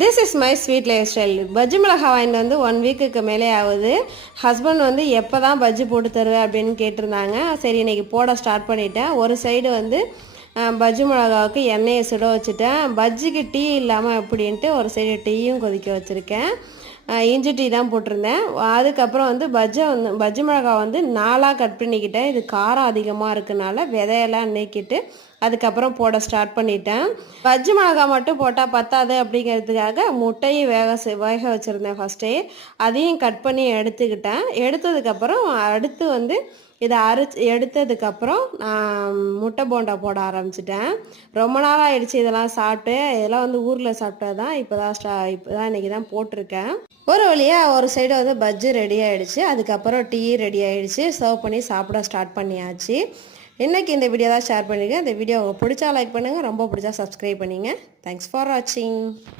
This is my sweet life style. Bajji மிளகா வாங்கிட்டு வந்து 1 வீக்குக்கு மேலே ஆகுது. ஹஸ்பண்ட் வந்து எப்போ தான் பஜ்ஜி போட்டு தருவேன் அப்படின்னு கேட்டிருந்தாங்க. சரி இன்றைக்கி போட ஸ்டார்ட் பண்ணிட்டேன். ஒரு சைடு வந்து பஜ்ஜி மிளகாவுக்கு எண்ணெயை சுட வச்சுட்டேன். பஜ்ஜிக்கு டீ இல்லாமல் அப்படின்ட்டு ஒரு சைடு டீயும் கொதிக்க வச்சுருக்கேன். இஞ்சி டீ தான் போட்டிருந்தேன். அதுக்கப்புறம் வந்து பஜ்ஜி மிளகா வந்து 4ஆக கட் பண்ணிக்கிட்டேன். இது காரம் அதிகமாக இருக்கனால விதையெல்லாம் நீக்கிட்டு அதுக்கப்புறம் போட ஸ்டார்ட் பண்ணிட்டேன். பஜ்ஜி மிளகா மட்டும் போட்டால் பத்தாது அப்படிங்கிறதுக்காக முட்டையும் வேக வச்சுருந்தேன் ஃபஸ்ட்டே. அதையும் கட் பண்ணி எடுத்துக்கிட்டேன். எடுத்ததுக்கப்புறம் அடுத்து வந்து இதை எடுத்ததுக்கப்புறம் நான் முட்டை போண்டா போட ஆரம்பிச்சிட்டேன். ரொம்ப நாள் ஆகிடுச்சு இதெல்லாம் சாப்பிட்டு. இதெல்லாம் வந்து ஊரில் சாப்பிட்டது தான். இப்போ தான் இன்றைக்கி தான் போட்டிருக்கேன். ஒரு வழியாக ஒரு சைடு வந்து பஜ்ஜி ரெடி ஆகிடுச்சு. அதுக்கப்புறம் டீ ரெடி ஆகிடுச்சு. சர்வ் பண்ணி சாப்பிட ஸ்டார்ட் பண்ணியாச்சு. இன்றைக்கி இந்த வீடியோ தான் ஷேர் பண்ணியிருக்கேன். இந்த வீடியோ உங்களுக்கு பிடிச்சா லைக் பண்ணுங்கள், ரொம்ப பிடிச்சா சப்ஸ்கிரைப் பண்ணிங்க. தேங்க்ஸ் ஃபார் வாட்சிங்.